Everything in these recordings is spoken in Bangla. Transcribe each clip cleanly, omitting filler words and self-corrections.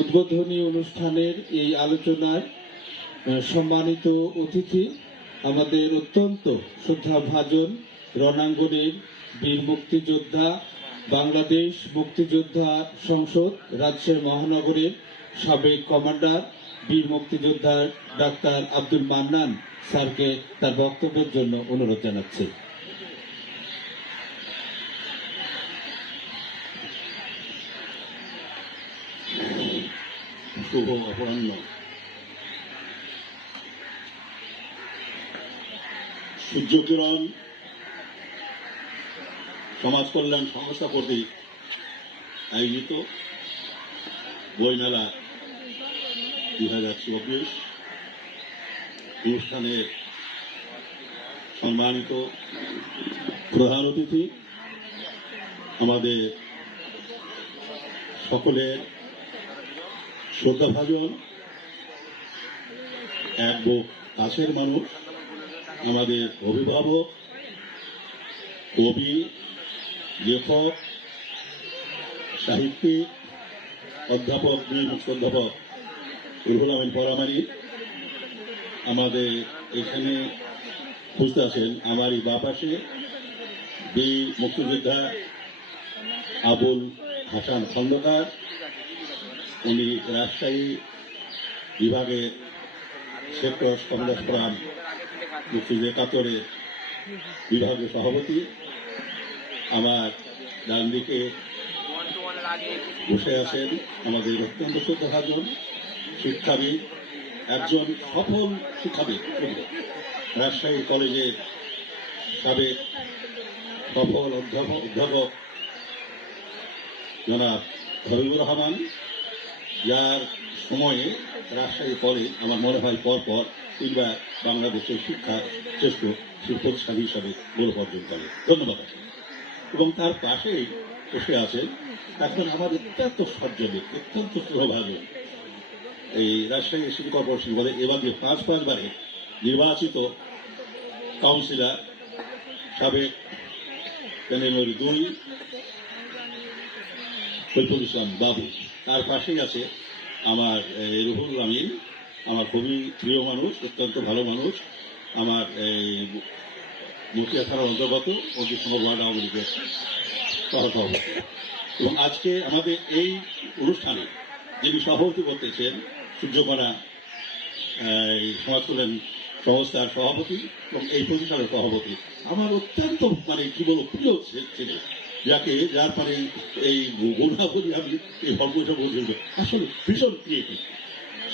উদ্বোধনী অনুষ্ঠানের এই আলোচনায় সম্মানিত অতিথি আমাদের অত্যন্ত শ্রদ্ধাভাজন রণাঙ্গনের বীর মুক্তিযোদ্ধা, বাংলাদেশ মুক্তিযোদ্ধা সংসদ রাজশাহী মহানগরের সাবেক কমান্ডার বীর মুক্তিযোদ্ধা ডাক্তার আব্দুল মান্নান স্যারকে তার বক্তব্যের জন্য অনুরোধ জানাচ্ছি। শুভ অপরাহ্ন। সূর্যকিরণ সমাজ কল্যাণ সংস্থা কর্তৃক আয়োজিত বইমেলা 2024 অনুষ্ঠানের সম্মানিত প্রধান অতিথি, আমাদের সকলের শ্রদ্ধাভাজন এক বুক কাছের মানুষ, আমাদের অভিভাবক, কবি, লেখক, সাহিত্যিক, অধ্যাপক, অধ্যাপক রুহুল আমিন পরামানি আমাদের এখানে উপস্থিত আছেন। আমারই বাঁ পাশে বীর মুক্তিযোদ্ধা আবুল হাসান খন্দকার, উনি রাজশাহী বিভাগের সেক্টর কমলাস ফোরাম মুক্তিযুদ্ধ 71 বিভাগের সভাপতি। আমার ডান দিকে বসে আছেন আমাদের অত্যন্ত শ্রদ্ধাভাজন শিক্ষাবিদ, একজন সফল শিক্ষাবিদ, রাজশাহী কলেজের সাবেক সফল অধ্যাপক জনাব হাবিবুর রহমান, যার সময়ে রাজশাহী কলেজ আমার মনে হয় পরপর তিনবার বাংলাদেশের শিক্ষা শ্রেষ্ঠ প্রতিষ্ঠান হিসাবে গৌরব অর্জন করে। ধন্যবাদ। এবং তার পাশেই বসে আছেন একজন আমার অত্যন্ত সজ্জনিক, অত্যন্ত সৌভাগ্যবান এই রাজশাহী সিটি কর্পোরেশন বলে এবারে 5 বারে নির্বাচিত কাউন্সিলর, সাবেক প্যানেলের 2 সৈফুল ইসলাম বাবু। তার পাশেই আছে আমার রুহুল আমিন, আমার খুবই প্রিয় মানুষ, অত্যন্ত ভালো মানুষ, আমার মতিয়া থানার অন্তর্গত অন্তিসম ওয়ার্ড আওয়ামী লীগের সহসভাপতি। এবং আজকে আমাদের এই অনুষ্ঠানে যিনি সভাপতি করতেছেন সূর্যপাড়া সমাজ কল্যাণ সংস্থার সভাপতি এবং এই প্রতিষ্ঠানের সভাপতি, আমার অত্যন্ত কি বলবো প্রিয় ছেলে, যার এই গুণাবলী আমি এই সর্বসা বলব, আসলে ভীষণ ক্রিয়েটিভ,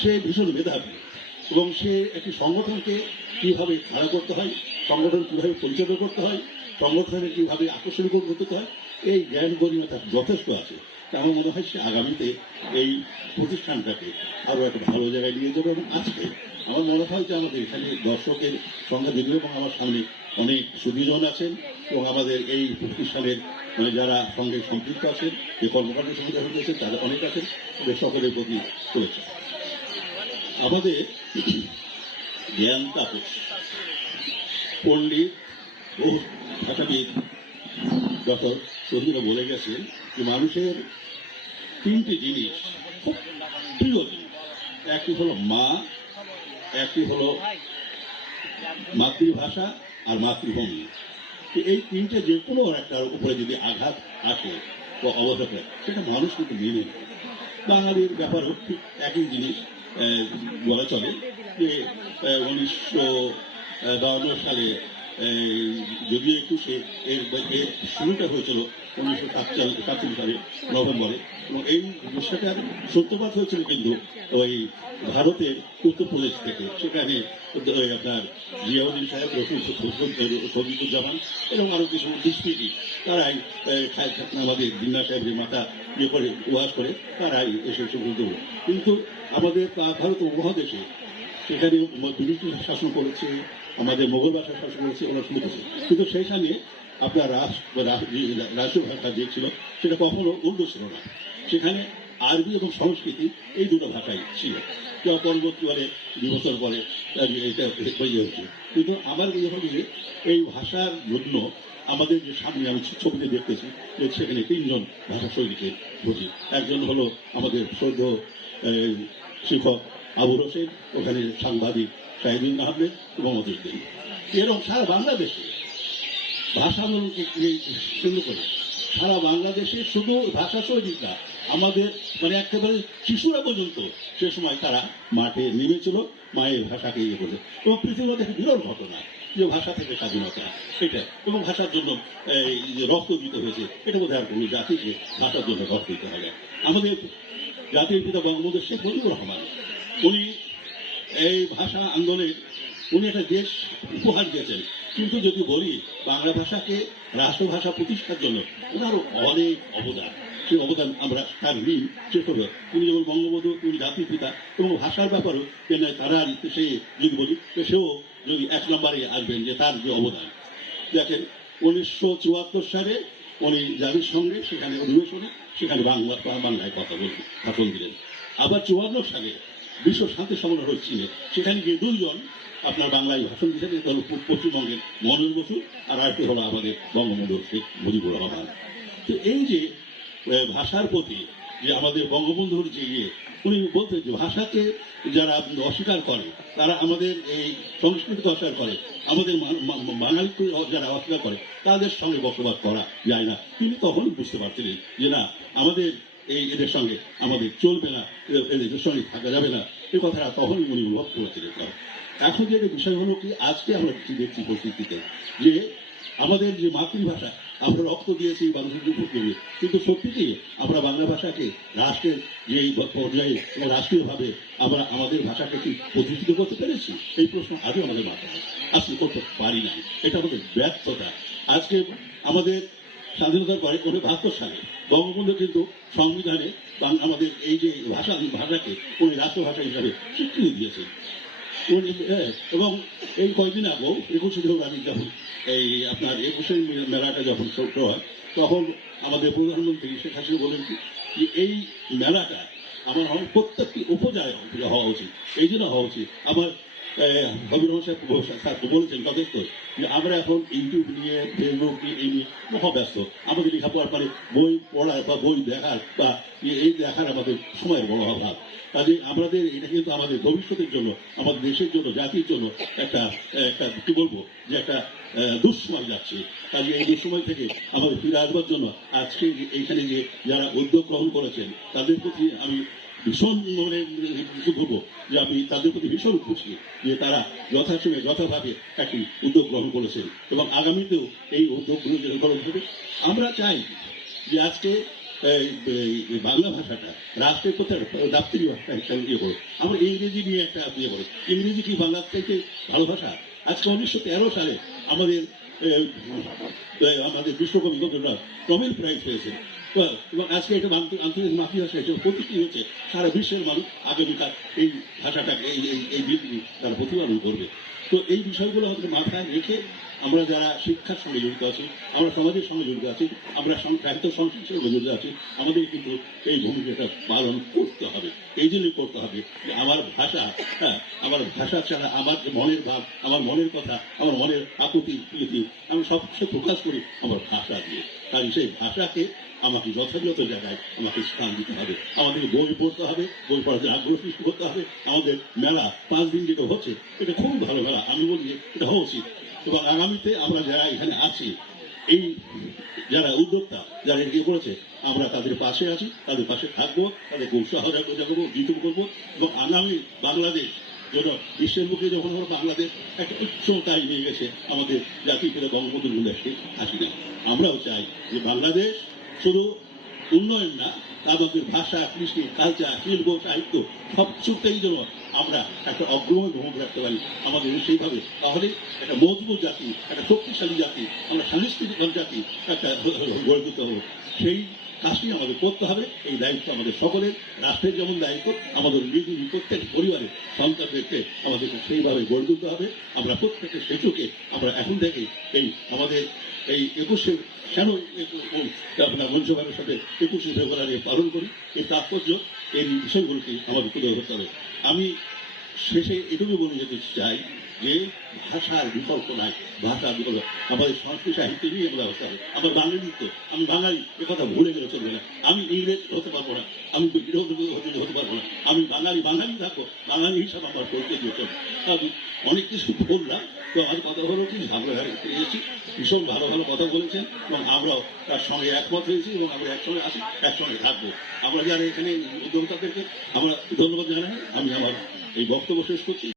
সে ভীষণ মেধাবী এবং সে একটি সংগঠনকে কীভাবে খাড়া করতে হয়, সংগঠন কীভাবে পরিচালনা করতে হয়, সংগঠনের কীভাবে আকর্ষণীয় করতে হয়, এই জ্ঞান গরিমা তার যথেষ্ট আছে। আমার মনে হয় সে আগামীতে এই প্রতিষ্ঠানটাকে আরও একটা ভালো জায়গায় নিয়ে যাবে। এবং আজকে আমার মনে হয় যে আমাদের এখানে দর্শকের সংখ্যা দীর্ঘ এবং আমার সামনে অনেক সুদীজন আছেন এবং আমাদের এই প্রতিষ্ঠানের যারা সঙ্গে সম্পৃক্ত আছেন, যে কর্মকাণ্ডের সঙ্গে যখন আছেন তারা অনেক আছেন, তাদের সকলের প্রতি শুভেচ্ছা। আমাদের জ্ঞান তাপস পণ্ডিত বহু ভাষাবিদ ডক্টর চন্দ্র বলে গেছেন যে মানুষের 3টি জিনিস খুব প্রিয় জিনিস, একটি হলো মা, একটি হলো মাতৃভাষা আর মাতৃভূমি। এই 3টে যে কোনো একটার উপরে যদি আঘাত আসে বা অবস্থা হয় সেটা মানুষ কিন্তু মেনে নেয়। বাঙালির ব্যাপারেও ঠিক একই জিনিস বলা চলে যে 1952 সালে যদিও 21-এ এর শুরুটা হয়েছিল 1947 সালে নভেম্বরে, এবং এই বিষয়টার সূত্রপাত হয়েছিল কিন্তু ওই ভারতের উত্তরপ্রদেশ থেকে। সেখানে আপনার জিয়াউদ্দিন সাহেব, রফিকুজ্জামান এবং আরও কিছু ডিস্ট্রিক্ট তারাই আমাদের জিন্না সাহেবের মাথা করে ওয়াজ করে তারাই এসে বলতে। কিন্তু আমাদের ভারত উপমহাদেশে সেখানে ব্রিটিশ শাসন করেছে, আমাদের মোগল ভাষা শাসন করেছে, ওরা শুনেছে। কিন্তু সেইখানে আপনার রাষ্ট্রীয় ভাষা যে ছিল সেটা কখনো উর্দু ছিল না, সেখানে আরবি এবং সংস্কৃতি এই দুটো ভাষাই ছিল। পরবর্তীকালে 2 বছর পরে এটা হয়ে হচ্ছে। কিন্তু আমার মনে হয় যে এই ভাষার জন্য আমাদের যে সামনে আমি ছবিতে দেখতেছি যে সেখানে 3জন ভাষা শৈলীকে বুঝি। একজন হলো আমাদের শ্রদ্ধেয় শিক্ষক আবুল হোসেন, ওখানে সাংবাদিক শাহিদুল আহমেদ এবং অতীশদিন, এরকম সারা বাংলাদেশে ভাষা আন্দোলনকে কেন্দ্র করে সারা বাংলাদেশে শুধু ভাষা শৈলীর না, আমাদের মানে একেবারে শিশুরা পর্যন্ত সে সময় তারা মাঠে নেমেছিল মায়ের ভাষাকে ইয়ে করে। এবং পৃথিবীর মধ্যে একটা বিরল ঘটনা যে ভাষা থেকে স্বাধীনতা, এটা এবং ভাষার জন্য এই যে রক্ত দিতে হয়েছে, এটা বোধহয় আর কোনো জাতিকে ভাষার জন্য রক্ত দিতে হবে। আমাদের জাতির পিতা বঙ্গবন্ধু শেখ মুজিবুর রহমান, উনি এই ভাষা আন্দোলনের উনি একটা দেশ উপহার দিয়েছেন। কিন্তু যদি বলি বাংলা ভাষাকে রাষ্ট্রভাষা প্রতিষ্ঠার জন্য ওনারও অনেক অবদান, সেই অবদান আমরা তার ঋণ শেষ করবো। তিনি যেমন বঙ্গবন্ধু, তিনি জাতির পিতা, এবং ভাষার ব্যাপারেও তারা সে যদি বলি সেও যদি এক নম্বরে আসবেন যে তার যে অবদান। দেখেন 1974 সালে উনি জাতির সঙ্গে সেখানে অধিবেশনে সেখানে বাংলায় কথা বলবেন, ভাষণ দিলেন। আবার 54 সালে বিশ্ব শান্তি সম্মেলন হচ্ছিল, সেখানে গিয়ে দুইজন আপনার বাংলায় ভাষণ দিয়েছেন, পশ্চিমবঙ্গের মনোজ বসু আর আরেকটি হলো আমাদের বঙ্গবন্ধু শেখ মুজিবুর রহমান। তো এই যে ভাষার প্রতি যে আমাদের বঙ্গবন্ধুর যে উনি বলতেন যে ভাষাকে যারা অস্বীকার করে তারা আমাদের এই সংস্কৃতিকে অস্বীকার করে, আমাদের বাঙালিকে যারা অস্বীকার করে তাদের সঙ্গে বসবাস করা যায় না। তিনি তখন বুঝতে পারছিলেন যে না, আমাদের এদের সঙ্গে আমাদের চলবে না, এদের সঙ্গে থাকা যাবে না, এই কথাটা তখনই উনি অনুভব করেছিলেন। এখন যে বিষয় হলো কি, আজকে আমরা কিছু দেখছি পরিস্থিতিতে যে আমাদের যে মাতৃভাষা আমরা রক্ত দিয়েছি মানুষের উপর করি, কিন্তু সত্যি আমরা বাংলা ভাষাকে রাষ্ট্রের যে পর্যায়ে রাষ্ট্রীয়ভাবে আমরা আমাদের ভাষাকে কি প্রতিষ্ঠিত করতে পেরেছি? এই প্রশ্ন আজও আমাদের মাথায় আজকে করতে পারি না, এটা আমাদের ব্যর্থতা। আজকে আমাদের স্বাধীনতার পরে 1972 সালে বঙ্গবন্ধু কিন্তু সংবিধানে আমাদের এই যে ভাষাকে উনি রাষ্ট্রভাষা হিসাবে স্বীকৃতি দিয়েছেন। এবং এই কয়েকদিন আগেও 21শে ফেব্রুয়ারি যখন এই আপনার 21শে মেলাটা যখন ছোট হয়, তখন আমাদের প্রধানমন্ত্রী শেখ হাসিনা বলেন যে এই মেলাটা আমার প্রত্যেকটি উপজেলায় হওয়া উচিত। এই জন্য হওয়া উচিত আমার হবির সাহেব বলেছেন যথেষ্ট যে আমরা এখন ইউটিউব নিয়ে ফেসবুক নিয়ে এই নিয়ে মহাব্যস্ত, আমাদের লেখাপড়ার পরে বই পড়ার বা বই দেখার বা এই দেখার আমাদের সময়ের বড় অভাব। কাজে আমাদের এটা কিন্তু আমাদের ভবিষ্যতের জন্য, আমাদের দেশের জন্য, জাতির জন্য একটা একটা কি বলবো যে একটা দুঃসময় যাচ্ছে। কাজে এই দুঃসময় থেকে আমাদের ফিরে আসবার জন্য আজকে এইখানে যে যারা উদ্যোগ গ্রহণ করেছেন তাদের প্রতি আমি ভীষণ মানে কি বলবো যে আমি তাদের প্রতি ভীষণ খুশি যে তারা যথাসময়ে যথাভাবে একটি উদ্যোগ গ্রহণ করেছেন এবং আগামীতেও এই উদ্যোগগুলো যে গ্রহণ হবে। আমরা চাই যে আজকে বাংলা ভাষাটা রাষ্ট্রের প্রতি দাপ্তরি ভাষা হিসাবে ইয়ে করো, আমরা ইংরেজি নিয়ে একটা ইয়ে করো। ইংরেজি কি বাংলার থেকে ভালো ভাষা? আজকে 1913 সালে আমাদের আমাদের বিশ্বকবি রবীন্দ্রনাথ নোবেল প্রাইজ পেয়েছেন এবং আজকে এটা আন্তর্জাতিক মাতৃভাষা হিসেবে প্রতিষ্ঠিত হয়েছে। সারা বিশ্বের মানুষ আগামীকাল এই ভাষাটাকে এই বিলটি তারা প্রতিপালন করবে। তো এই বিষয়গুলো আমাদের মাথায় রেখে আমরা যারা শিক্ষার সঙ্গে জড়িত আছি, আমরা সমাজের সঙ্গে জড়িত আছি, আমরা সাহিত্য সংস্কৃতির সঙ্গে জড়িত আছি, আমাদের কিন্তু এই ভূমিকাটা পালন করতে হবে। এই জন্যই করতে হবে যে আমার ভাষা, আমার ভাষা ছাড়া আমার মনের ভাব, আমার মনের কথা, আমার মনের আকুতি প্রীতি আমি সবকিছু প্রকাশ করি আমার ভাষা দিয়ে। তাই সেই ভাষাকে আমাকে যথাযথ জায়গায় আমাকে স্থান দিতে হবে। আমাদের বই পড়তে হবে, বই পড়াতে আগ্রহ সৃষ্টি করতে হবে। আমাদের মেলা 5 দিন যেটা হচ্ছে এটা খুবই ভালো মেলা, আমি বলি যে এটা হওয়া উচিত। এবং আগামীতে আমরা যারা এখানে আছি, এই যারা উদ্যোক্তা যারা এগিয়ে করেছে, আমরা তাদের পাশে আছি, তাদের পাশে থাকবো, তাদেরকে উৎসাহ জাগাবো, জিত করবো এবং আগামী বাংলাদেশ যেন বিশ্বের মুখে যখন আমরা বাংলাদেশ একটা উচ্চতায় নিয়ে গেছে আমাদের জাতির পিতা বঙ্গবন্ধু শেখ হাসিনা। আমরাও চাই যে বাংলাদেশ শুধু উন্নয়ন না, আমাদের ভাষা, কৃষি, কালচার, শিল্প, সাহিত্য সব কিছুতেই যেন আমরা একটা অগ্রগতি ভূমিকা রাখতে পারি আমাদের সেইভাবে। তাহলে একটা মজবুত জাতি, একটা শক্তিশালী জাতি, আমরা সাংস্কৃতিক জাতি একটা গড়ে তুলতে হবে। সেই কাজটি আমাদের করতে হবে। এই দায়িত্ব আমাদের সকলের, রাষ্ট্রের যেমন দায়িত্ব, আমাদের নিজ প্রত্যেক পরিবারের সন্তানদেরকে আমাদেরকে সেইভাবে গড়ে তুলতে হবে। আমরা প্রত্যেকের সেতুকে আমরা এখন থেকে এই আমাদের এই 21শে কেন আপনার মঞ্চভাবের সাথে 21শে ফেব্রুয়ারি পালন করি, এই তাৎপর্য এই বিষয়গুলোকে আমাদের তুলে ধরতে হবে। আমি শেষে এটুকু বলে যেতে চাই যে ভাষার বিকল্প নাই, ভাষার বিকল্প আমাদের সংস্কৃত সাহিত্য নিয়ে আমরা হতে হবে। আমার বাঙালি তো, আমি বাঙালি, এ কথা ভুলে গেলে চলবে না। আমি ইংরেজ হতে পারবো না, আমি হতে পারবো না, আমি বাঙালি, বাঙালি থাকবো, বাঙালি হিসাবে আমার পরিচয় দিতে হবে। আমি অনেক কিছু বললাম, তো আমার কথা হলো কি, আমরা এসেছি, ভীষণ ভালো ভালো কথা বলেছেন এবং আমরাও তার সঙ্গে একমত হয়েছি এবং আমরা একসঙ্গে আছি, একসঙ্গে থাকবো। আমরা যারা এখানে উদ্যোক্তাদেরকে আমরা ধন্যবাদ জানাই। আমি আমার এই বক্তব্য শেষ করছি।